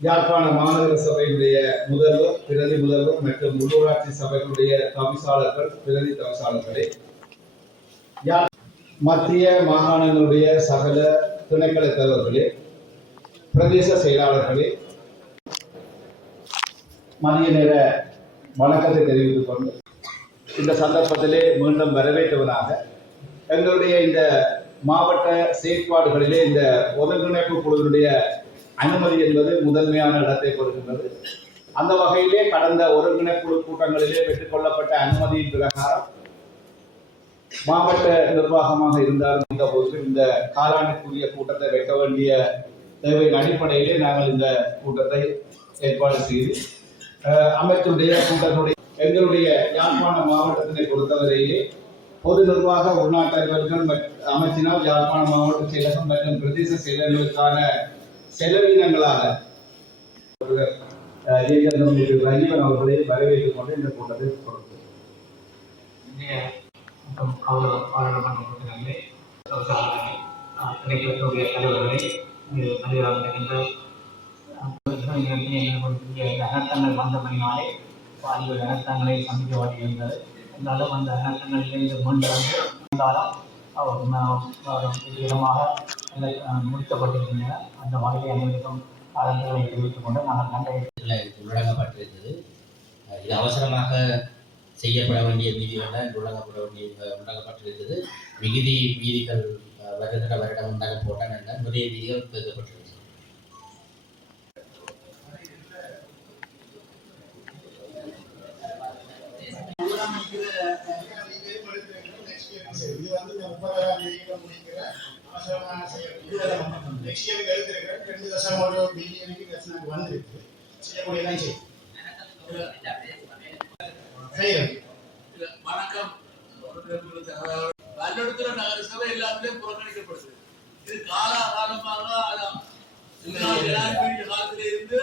யாழ்ப்பாண மாநகர சபையினுடைய முதல்வர் பிரதி முதல்வர் மற்றும் உள்ளூராட்சி சபைகளுடைய தவிசாளர்கள் பிரதி தவிசாளர்களே. யாழ் மத்திய மாகாணங்களுடைய சகல துணைக்கள தலைவர்களே பிரதேச செயலாளர்களே மதிய நேர வணக்கத்தை தெரிவித்துக் கொண்டு இந்த சந்தர்ப்பத்திலே மீண்டும் வரவேற்றவனாக எங்களுடைய இந்த மாவட்ட செயற்பாடுகளிலே இந்த ஒருங்கிணைப்பு குழுவினுடைய அனுமதி என்பது முதன்மையான இடத்தை கொடுக்கின்றது. அந்த வகையிலே கடந்த ஒருங்கிணைப்புழு கூட்டங்களிலே பெற்றுக்கொள்ளப்பட்ட அனுமதியின் பிரகாரம் மாவட்ட நிர்வாகமாக இருந்தாலும் இந்த போது இந்த காலாண்டுக்குரிய கூட்டத்தை வைக்க வேண்டிய தேவையின் அடிப்படையிலே நாங்கள் இந்த கூட்டத்தை ஏற்பாடு செய்து அஹ், அமைச்சருடைய கூட்டத்துடைய எங்களுடைய யாழ்ப்பாண மாவட்டத்தினை பொறுத்தவரையிலே பொது நிர்வாக உள்நாட்டு அலுவலர்கள் அமைச்சினால் யாழ்ப்பாண மாவட்ட செயலகம் மற்றும் பிரதேச செயலர்களுக்கான செலவினங்களாக அஹ், ஜெயச்சந்திரன் திரு அவர்களை வரவேற்றுக் கொண்டு இந்த கூட்டத்தை தொடர்ந்தோம் இந்திய மற்றும் கௌரவ பாராளுமன்ற உறுப்பினர்களே விவசாயிகளே திணைக்களத்துடைய தலைவர்களே இங்கு இருக்கின்ற இந்த வந்தபடினாலே பாலியல் சந்திக்க வேண்டியிருந்தது இருந்தாலும் அந்த அனர்த்தங்களிலிருந்து இருந்தாலும் விதமாக முடிக்கப்பட்டிருக்கின்றன அந்த வகையை அனைவருக்கும் ஆதரவுகளை தெரிவித்துக் கொண்டு நாங்கள் நன்றி இதில் உள்ளடங்கப்பட்டிருந்தது இது அவசரமாக செய்யப்பட வேண்டிய விதிகள் உள்ளடங்கப்பட வேண்டிய உள்ளடங்கப்பட்டிருக்கிறது மிகுதி வீதிகள் வருகிற வருடம் உண்டாக போட்டான் என்ற நிறைய விதிகள் கேட்கப்பட்டிருந்தது இது வந்து முப்பதாயிரம் தேதியில முடிக்கிற அவசரமான செயல். இது ரெண்டு தசம் ஒரு பில்லியனுக்கு பிரச்சனை வந்திருக்கு. செய்யக்கூடியதான் செய்யும். வணக்கம் எல்லாத்துலயும் புறக்கணிக்கப்படுது இது காலாகாலமாக இருந்து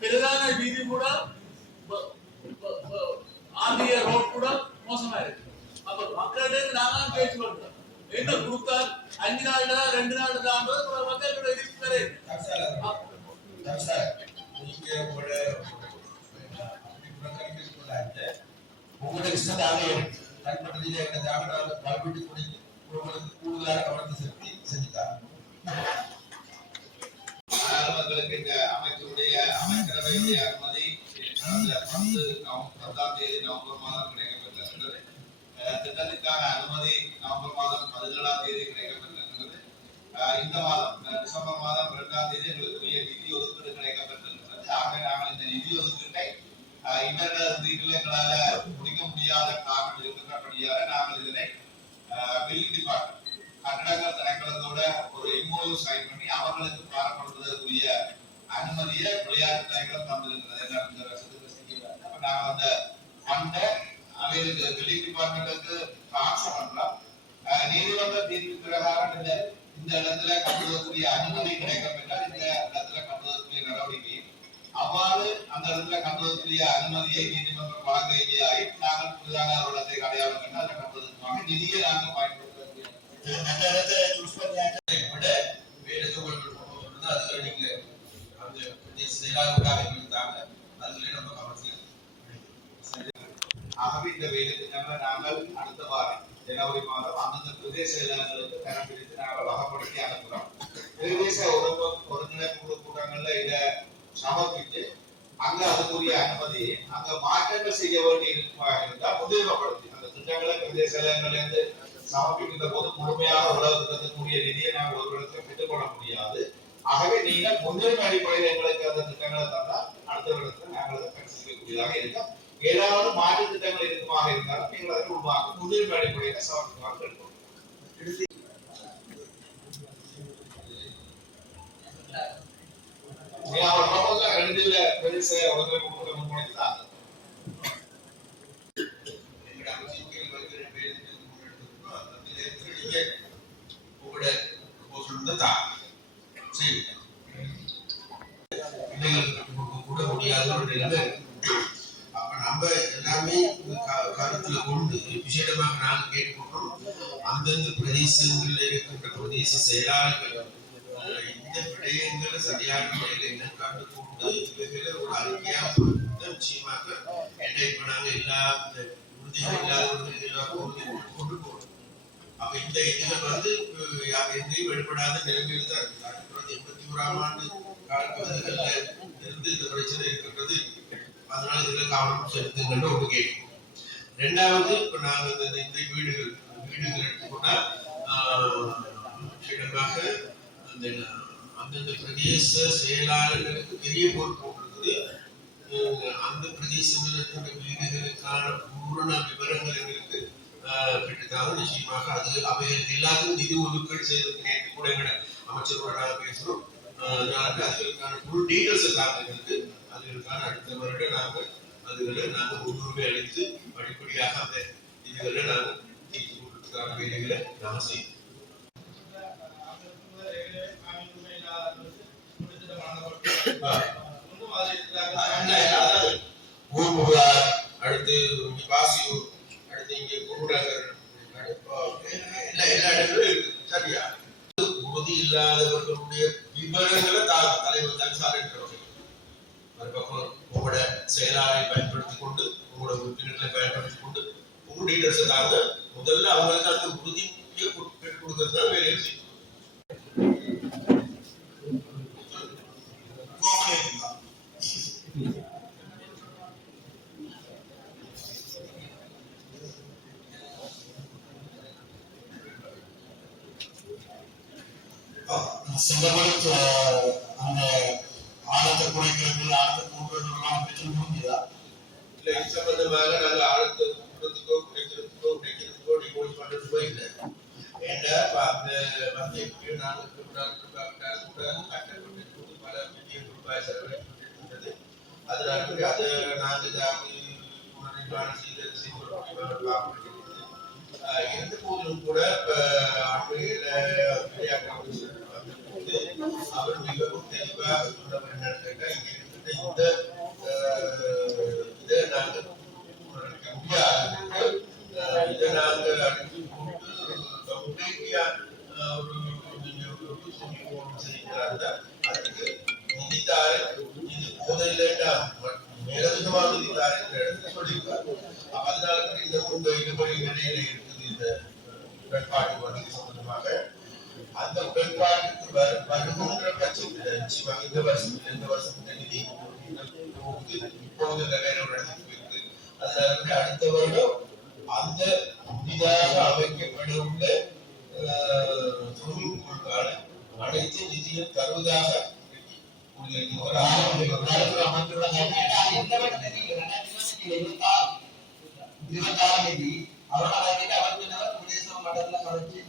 பெரிதான வீதி கூட மக்களிடம் பேச்சு என்ன கொடுத்தால் அஞ்சு நாள் தான் ரெண்டு. நாள் தான் மக்களோட இருக்கிறது உங்களுடைய ரீதியாக உங்களுக்கு கூடுதலாக கவனத்தை செலுத்தி அவர்களுக்கு இந்த அமைச்சருடைய அமைச்சரவையுடைய அனுமதி பத்து நவம்பர் பத்தாம் தேதி நவம்பர் மாதம் கிடைக்கும். திட்டத்திற்கான அனுமதி நவம்பர் மாதம் பதினேழாம் தேதி கிடைக்கப்பட்டிருக்கிறது இந்த மாதம் டிசம்பர் மாதம் இரண்டாம் தேதி எங்களுக்குரிய நிதி ஒதுக்கீடு கிடைக்கப்பட்டிருக்கிறது ஆக நாங்கள் இந்த நிதி ஒதுக்கீட்டை அஹ் இவர்களது தீர்வில் முடிக்க முடியாத காரணம் இருக்கின்றபடியாக நாங்கள் இதனை பில்டிங் டிபார்ட்மெண்ட் கட்டடங்கள் திணைக்களத்தோட ஒரு எம்ஓயு சைன் பிரதேச செயலாளர்களாக இருந்தாங்க அதுல நம்ம கவனிச்சு ஆகவே இந்த வேலை நாங்கள் அடுத்த வாரம் ஜனவரி மாதம் அந்தந்த பிரதேச செயலாளர்களுக்கு தரம் பிரித்து நாங்கள் வகைப்படுத்தி அனுப்புகிறோம் பிரதேச உறவு ஒருங்கிணைப்பு குழு கூட்டங்கள்ல இதை சமர்ப்பித்து அங்க அதுக்குரிய அனுமதி அங்க மாற்றங்கள் செய்ய வேண்டி இருக்குமாக இருந்தால் முன்னுரிமைப்படுத்தி அந்த திட்டங்களை பிரதேச செயலகங்கள்ல இருந்து சமர்ப்பிக்கின்ற போது முழுமையாக உலக கூடிய நிதியை நாங்கள் ஒரு இடத்துல பெற்றுக்கொள்ள முடியாது. ஆகவே நீங்கள் முன்னுரிமை அடிப்படையில் எங்களுக்கு அந்த திட்டங்களை தந்தா அடுத்த வருடத்துல நாங்கள் அதை பரிசீலிக்கக்கூடியதாக இருக்கும். ஏதாவது மாற்று திட்டங்கள் இருக்குமாக இருந்தாலும் நீங்கள் அதை உருவாக்க முன்னுரிமை அடிப்படையில சமர்ப்பிக்கலாம் இருக்கும். அவர் பக்கத்துல ரெண்டுல பெருசு ஒருத்தர் முப்பது முப்பது தான் எங்களுடைய அமைச்சர்கள் வருகிற வேலைக்கு முன்னெடுத்திருக்கோம். அந்த நேரத்தில் நீங்க உங்களுடைய proposal வந்து தான். சரி. பிள்ளைகள் கொடுக்க கூட முடியாத ஒரு நிலைமை அப்ப நம்ம எல்லாமே கருத்துல கொண்டு விசேடமாக நாங்கள் கேட்டுக்கொண்டோம். அந்தந்த பிரதேசங்களில் இருக்கின்ற பிரதேச செயலாளர்கள் இந்த விடயங்களை சரியான முறையில் என்ன கண்டு கொண்டு இவைகளை ஒரு அறிக்கையாக நிச்சயமாக என்ன இப்ப நாங்க எல்லா உறுதிகள் இல்லாதவர்கள் எல்லாருக்கும் உறுதி கொண்டு போறோம். அப்ப இந்த இதுல வந்து அஹ், எங்கேயும் வெளிப்படாத நிலைமையில் தான் இருக்கு ஆயிரத்தி தொள்ளாயிரத்தி எண்பத்தி ஓராம் ஆண்டு காலப்பகுதிகளில் இருந்து இந்த பிரச்சனை இருக்கின்றது அதனால இதுல கவனம் செலுத்துங்கன்னு ஒரு கேள்வி. ரெண்டாவது இப்ப நாங்க இந்த இந்த வீடுகள் வீடுகள் எடுத்துக்கொண்டா ஆஹ், அந்த அந்தந்த பிரதேச செயலாளர்களுக்கு பெரிய பொறுப்பு இருக்குது அந்த அந்த பிரதேசங்களுக்கு வீடுகளுக்கான பூரண விவரங்கள் எங்களுக்கு ஆஹ், நிச்சயமாக அது அவைகளுக்கு எல்லாத்துக்கும் நிதி ஒதுக்கீடு செய்வதற்கு நேற்று கூட எங்கட அமைச்சரோட பேசுகிறோம் பேசுறோம் அதுகளுக்கான ஃபுல் டீட்டெயில்ஸை தாங்க எங்களுக்கு அதுகளுக்கான அடுத்த வருடம் நாங்கள் அதுகளை நாங்கள் முன்னுரிமை அளித்து படிப்படியாக அந்த இதுகளை நாங்கள் தீர்த்து கொடுக்கறதுக்கான வேலைகளை நாம செய்வோம். ஊர்முகார் அடுத்து வாசியூர் அடுத்து குருநகர் எல்லா எல்லா இடங்களும் சரியா உறுதி இல்லாதவர்களுடைய விவரங்களை தான் தலைவர் தன்சார் என்றவர்கள் மறுபக்கம் உங்களோட செயலாளரை பயன்படுத்திக் கொண்டு உங்களோட உறுப்பினர்களை கொண்டு முதல்ல அவங்களுக்கு அந்த உறுதியை பெற்றுக் கொடுக்கறது தான் வேலை செய்யும் கட்டப்பட்டு பல மில்லியன் ரூபாய் இருந்த போதிலும் கூட அவர் மிகவும் தெளிவாக சொன்னவர் என்னன்னு இருக்கின்ற இந்த ஆஹ், இதை நாங்க புனரமைக்க முடியாது இதை நாங்க அடித்து போட்டு ஒரு ஒரு நிதித்தாரை இது போதில்லைன்னா மேலதிகமாக நிதித்தாரை என்ற இடத்துல சொல்லியிருக்காரு அதனால இந்த இந்த நிலையில இருக்குது இந்த உடன்பாட்டு வசதி சம்பந்தமாக அந்த உடன்பாட்டுக்கு வருகின்ற பட்சத்தில் நிச்சயமாக இந்த வருஷம் இந்த வருஷத்துல நிதி இப்போது இந்த இடத்துக்கு அதனால அடுத்த வருடம் அந்த புதிதாக அமைக்கப்பட உள்ள ஸ்விம்மிங் அனைத்து நிதியும் தருவதாக ஒரு ஆரம்ப அமைச்சர்கள் இருபத்தாறாம் தேதி அவரோட மண்டலத்துல கலைச்சு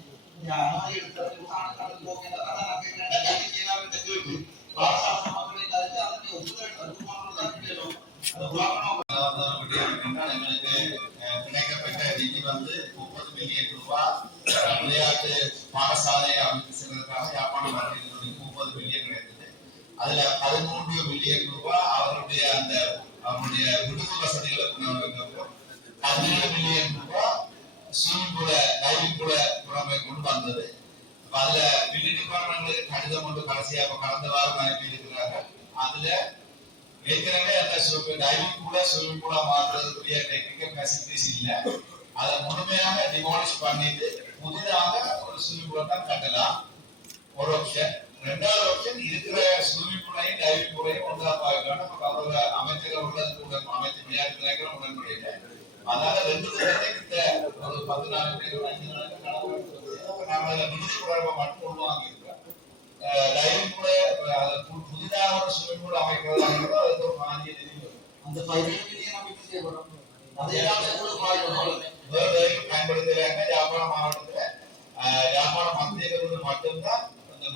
அனுமதி எங்களுக்கு கிடைக்கப்பட்ட நிதி வந்து முப்பது மில்லியன் ரூபாய் விளையாட்டு பாடசாலை அமைச்சு செல்வதற்காக யாழ்ப்பாண மாநிலத்தினுடைய முப்பது மில்லியன் கிடைத்தது அதுல பதிமூன்று மில்லியன் ரூபாய் அவருடைய அந்த அவருடைய விடுதி வசதிகளை கொண்டு பதினேழு மில்லியன் ரூபாய் ஸ்விமிங் பூல டைவிங் பூல புறமே கொண்டு வந்தது. அதுல பில்லி டிபார்ட்மெண்ட் கடிதம் கொண்டு கடைசியா கடந்த வாரம் அனுப்பி இருக்கிறார்கள் அதுல ஏற்கனவே அந்த டைவிங் பூல ஸ்விமிங் கூட மாற்றுறதுக்குரிய டெக்னிக்கல் ஃபெசிலிட்டிஸ் இல்ல. அதை முழுமையாக டிமாலிஷ் பண்ணிட்டு புதிதாக ஒரு ஸ்விமிங் பூல தான் கட்டலாம். ஒரு ஆப்ஷன் ரெண்டாவது ஆப்ஷன் இருக்கிற டைவிங் பூலையும் ஒன்றா பார்க்கலாம் நம்ம அவரோட அமைச்சர் அவர்கள் கூட அமைச்சர் விளையாட்டு துறைகளும் உடன்படியில அதனால ரெண்டு பேருமே கிட்ட ஒரு பத்து பேர் ஒரு அஞ்சு நாளைக்கு கணக்கு. நாம அதுல விடுதி குழம்பை மட்டும் உள்வாங்கி இருக்கிறோம் டைவிங் கூட அது புதிதாக ஒரு ஸ்விமிங் பூல் அமைக்கிறதாங்கிறது அதுக்கு ஒரு மானிய நிதி. அந்த பதினேழு மில்லியன் அமைப்பு செய்யப்படும் பயன்படுத்துறாங்க யாழ்ப்பாணம் மாவட்டத்துல யாழ்ப்பாணம் மத்திய மட்டும்தான்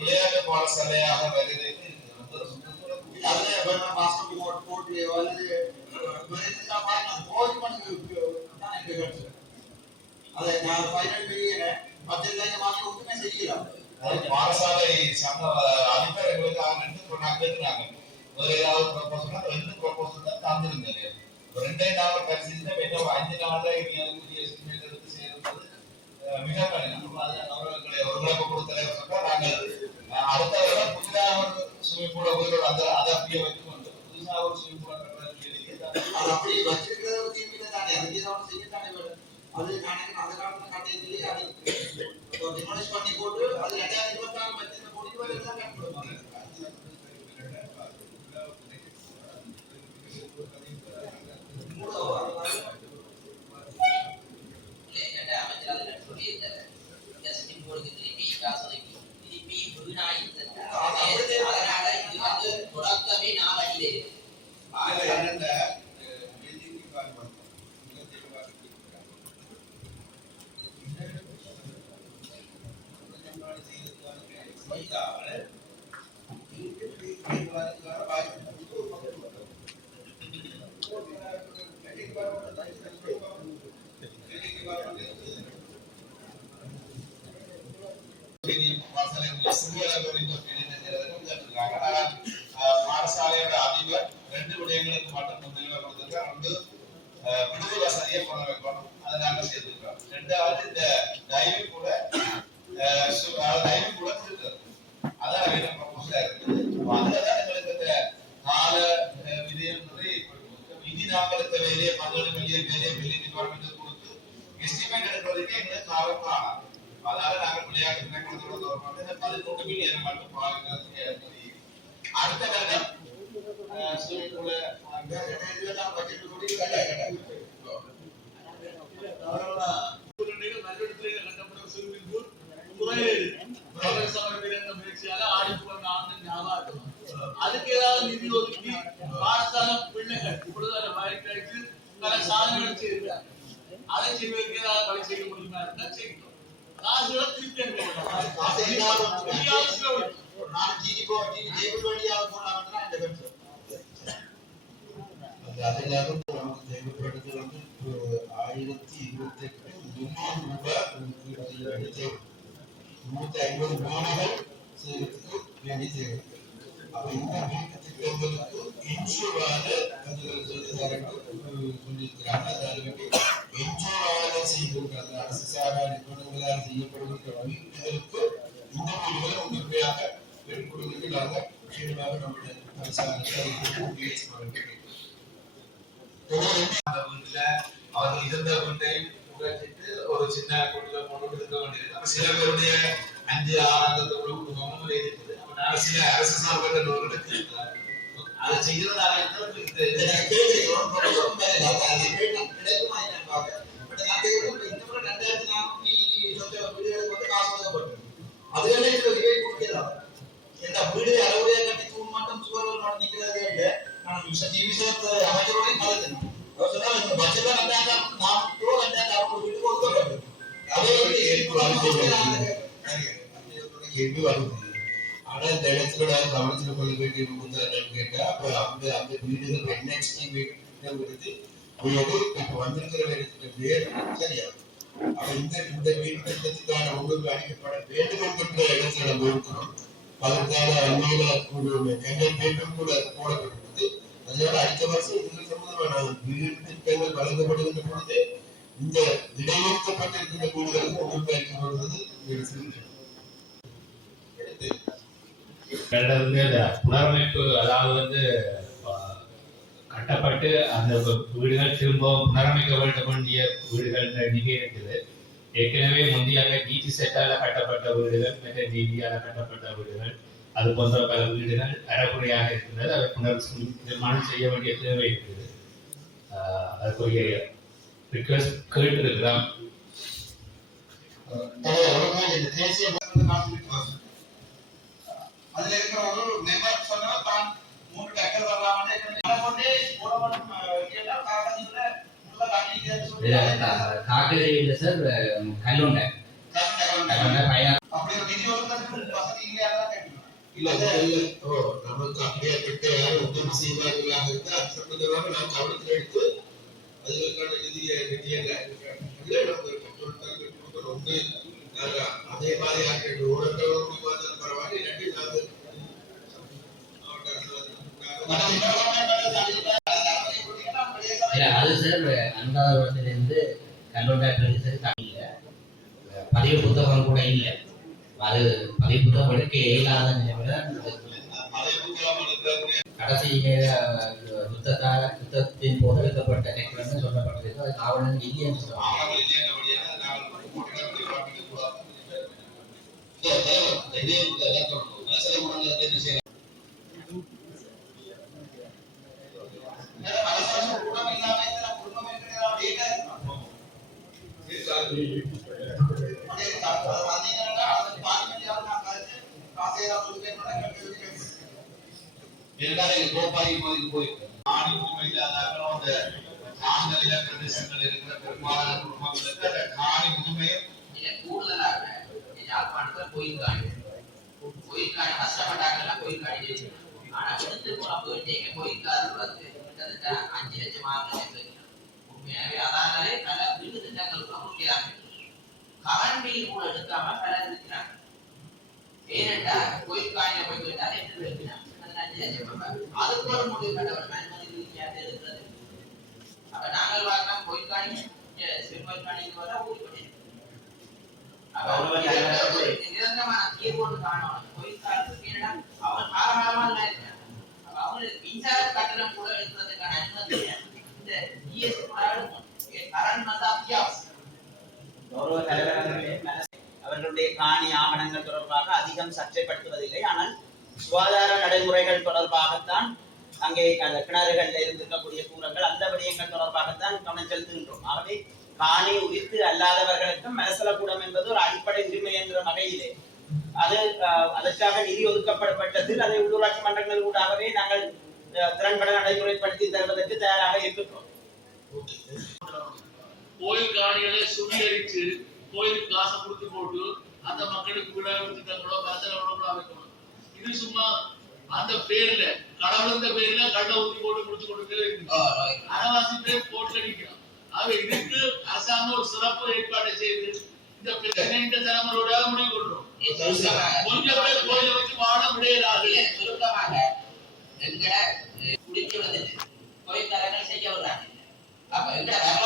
அந்த விளையாட்டு பாடசாலையாக வருகிறது அதுல போட்டு போட்டு வந்து விளையாட்டுலாம் பாருங்க போய் பண்ணி தான் நான் பதினெட்டு மில்லியனை பத்து செய்யலாம் அது பாடசாலை அதிபர் எங்களுக்கு அவங்க நான் ஏதாவது ப்ரொபோசல் ரெண்டு ப்ரொபோசல் தான் ஒரு ரெண்டே நாள் பரிசீலிச்சா வெறும் அஞ்சு நாள்ல எங்களுக்கு எஸ்டிமேட் எடுத்து செய்யறது மிக கடினம் அடுத்த புதிதாக ஸ்விம்மிங் பூல உயிரோடு அந்த அதை அப்படியே வைத்துக்கொண்டு புதுசாக ஒரு ஸ்விம்மிங் பூல கட்டுறதுன்னு சொல்லி அது அப்படி வச்சிருக்கிற ஒரு காலத்துல கட்டி அது பண்ணி போட்டு அது ரெண்டாயிரத்தி இருபத்தி நாலு பட்ஜெட்ல முடிவு எல்லாம் கட்ட குழந்தைகள் நல்லிடத்திலே கட்டப்பட்ட swimming pool குறையே இருக்கு. பிரதேச சபை வீரர்கள் மில்லியன் மட்டும். புகழ் அடுத்த ஞாபகம் அதுக்கு ஏதாவது நிதி ஒதுக்கி பாடசாலை பிள்ளைகள் இப்பொழுது பயிர் கழித்து பல சாதனைகள் செய்திருக்காங்க அதை செய்வதற்கு ஏதாவது வழி செய்ய முடியுமா இருந்தால் செய்யணும் காசுகளை திருப்பி அனுப்ப காசு இல்லாத வந்து மாட்டோம் ஒரு நாலு ஜிடி போ ஜிடி டேபிள் வழியாக போனாங்கன்னா இந்த கட்சி அது அதெல்லாம் நமக்கு தேவைப்படுறது வந்து ஆயிரத்தி இருபத்தி எட்டு மில்லியன் ரூபாய் தேவை நூத்தி ஐம்பது மாணவர் செய்யறதுக்கு வேண்டி தேவை அப்ப இந்த வீட்டு திட்டங்களுக்கு அதுகள் சொல்லியிருக்கிறாங்க அதனால வேண்டி இன்சூரான அரசு சாரா நிறுவனங்களால் செய்யப்படுகின்ற இந்த உண்மையாக நம்முடைய அரசாங்கத்தை அவர்கள் இருந்த வீட்டை ஒரு சின்ன கொண்டு இருக்க வேண்டியது சில பேருடைய அஞ்சு குடும்பமும் இருக்குது சில அரசு சார்பற்ற அதை செய்யறதால எங்களுக்கு இதை ஆனா இந்த இடத்துல நான் கவனத்துல கொள்ள வேண்டிய வந்து என்னன்னு கேட்டா அப்ப அந்த அந்த வீடுகள் என்எக்ஸ்டி வீடு வருது அது இப்ப வந்திருக்கிற இடத்துல வேறு சரியா? அப்ப இந்த இந்த வீடு திட்டத்துக்கான உங்களுக்கு அளிக்கப்பட வேண்டும் என்கின்ற இடத்துல நம்ம இருக்கிறோம் அதற்கான அந்நில ஒரு கெண்டல் பேப்பர் கூட போடப்பட்டிருக்குது. அதனால அடுத்த வருஷம் இதுக்கு சம்பந்தமான வீடு திட்டங்கள் வழங்கப்படுகின்ற பொழுது இந்த இடைநிறுத்தப்பட்டிருக்கின்ற வீடுகளுக்கு உங்களுக்கு அளிக்கப்படுவது ஒரு வந்து புனரமைப்பு அதாவது வந்து கட்டப்பட்டு அந்த வீடுகள் திரும்பவும் புனரமைக்கப்பட வேண்டிய வீடுகள் எண்ணிக்கை இருக்குது. ஏற்கனவே முந்தையாக டிடி செட்டால கட்டப்பட்ட வீடுகள் மற்ற டிடியால கட்டப்பட்ட வீடுகள் அது போன்ற பல வீடுகள் அறகுறையாக இருக்கின்றது. அதை புனர் நிர்மாணம் செய்ய வேண்டிய தேவை இருக்குது. அதற்குரிய அதுக்குரிய ரிக்வெஸ்ட் கேட்டிருக்கிறோம் அதுல இருக்கிற ஒரு மெம்பர் சொன்னா தான் மூன்று டக்கர் வரலாம்னு அதை கொண்டே போடணும் கேட்டா காகத்துல உள்ள காட்டிட்டு சொல்லி காக்கரை இல்லை சார் கல்லுண்டை. அப்படி ஒரு நிதி ஒதுக்கிறதுக்கு வசதி இல்லையா இல்ல முதல்ல ஓ நமக்கு அப்படியேப்பட்ட யாரும் உதவி செய்வார்களாக இருந்தால் சம்பந்தமாக நாம் கவனத்தில் எடுத்து அதுகளுக்கான நிதியை நிதியை அதில் நமக்கு நாங்கள் அதே மாதிரி ஆக்கிட்டு அன்றாவரத்திலிருந்து கல்லூரி பிரதேசத்துக்கு தமிழ்ல பதிவு புத்தகம் கூட இல்லை. அது பதிவு புத்தகம் எடுக்க இயலாத நிலைமையில கடைசி அஹ், யுத்தத்தால யுத்தத்தின் போது எடுக்கப்பட்ட டெக்னு சொல்லப்பட்டிருக்கு அது காவலன் இல்லைன்னு சொல்லுவாங்க எல்லாரும் கோப்பாய் மாதிரி போயிருக்கு ஆணி உரிமை இல்லாதவங்களும் அந்த ஆந்திர பிரதேசங்கள் இருக்கிற பெரும்பாலான குடும்பங்களுக்கு அந்த காணி உரிமையை கூடுதலாக யாழ்ப்பாணத்துல கோயில் காணி. கோயில் காணி கஷ்டப்பட்டாங்கல்ல ஆனா எடுத்து போன போயிட்டீங்க கோயில்காரர் வந்து கிட்டத்தட்ட அஞ்சு லட்சம் ஆறு லட்சம் வைக்கணும். உண்மையாவே அதாலே பல வீட்டு திட்டங்களுக்கு முக்கியம் கரண்ட் பில் கூட எடுக்காம பல இருக்கிறாங்க ஏனென்றால் கோயில் போய் போயிட்டாலே எடுத்து வைக்கிறாங்க அதுக்கு ஒரு முடிவு கட்டவர் அனுமதி ரீதியாக எடுக்கிறது அப்ப நாங்கள் கோயில் காணி காணி வர நிரந்தரமான தீர்வு ஒன்று காணணும் அவன் காலகாலமா இருக்கிறான் அப்ப அவங்களுக்கு மின்சார கட்டணம் கூட எடுக்கிறதுக்கான அனுமதி இந்த வந்து அத்தியாவசியம் கௌரவ தலைவர் அவர்களுடைய காணி ஆவணங்கள் தொடர்பாக அதிகம் சர்ச்சைப்படுத்துவதில்லை. ஆனால் சுகாதார நடைமுறைகள் தொடர்பாகத்தான் அங்கே அந்த கிணறுகளில் இருந்திருக்கக்கூடிய கூறங்கள் அந்த விடயங்கள் தொடர்பாகத்தான் கவனம் செலுத்துகின்றோம். ஆகவே காணி உயிர்த்து அல்லாதவர்களுக்கும் மனசலக்கூடம் என்பது ஒரு அடிப்படை உரிமை என்ற வகையிலே. அது அதற்காக நிதி ஒதுக்கப்படப்பட்டதில் அதை உள்ளூராட்சி மன்றங்கள் ஊடாகவே நாங்கள் அஹ், திறன்பட நடைமுறைப்படுத்தி தருவதற்கு தயாராக இருக்கின்றோம். கோயில் காணிகளை சுவீகரிச்சு கோயிலுக்கு காசை கொடுத்து போட்டு அந்த மக்களுக்கு விட திட்டங்களோ கசலங்களோ அமைக்கணும் இது சும்மா அந்த பேர்ல கடவுளுந்த பேர்ல கள்ள ஊத்தி போட்டு முடிச்சு இருக்கு அரைவாசி பேர் போட்டு நிற்கிறோம் ஆக இதுக்கு அரசாங்கம் ஒரு சிறப்பு ஏற்பாட்டை செய்து இந்த பிரச்சனை இந்த தலைமுறையோட முடிவு கொள்றோம். கொஞ்சம் பேர் கோயிலை வச்சு வாழ முடியலாது. சுருக்கமாக எங்கட குடிக்கிறது கோயில்காரர்கள் செய்ய வர்றாங்க அப்ப வரலாறு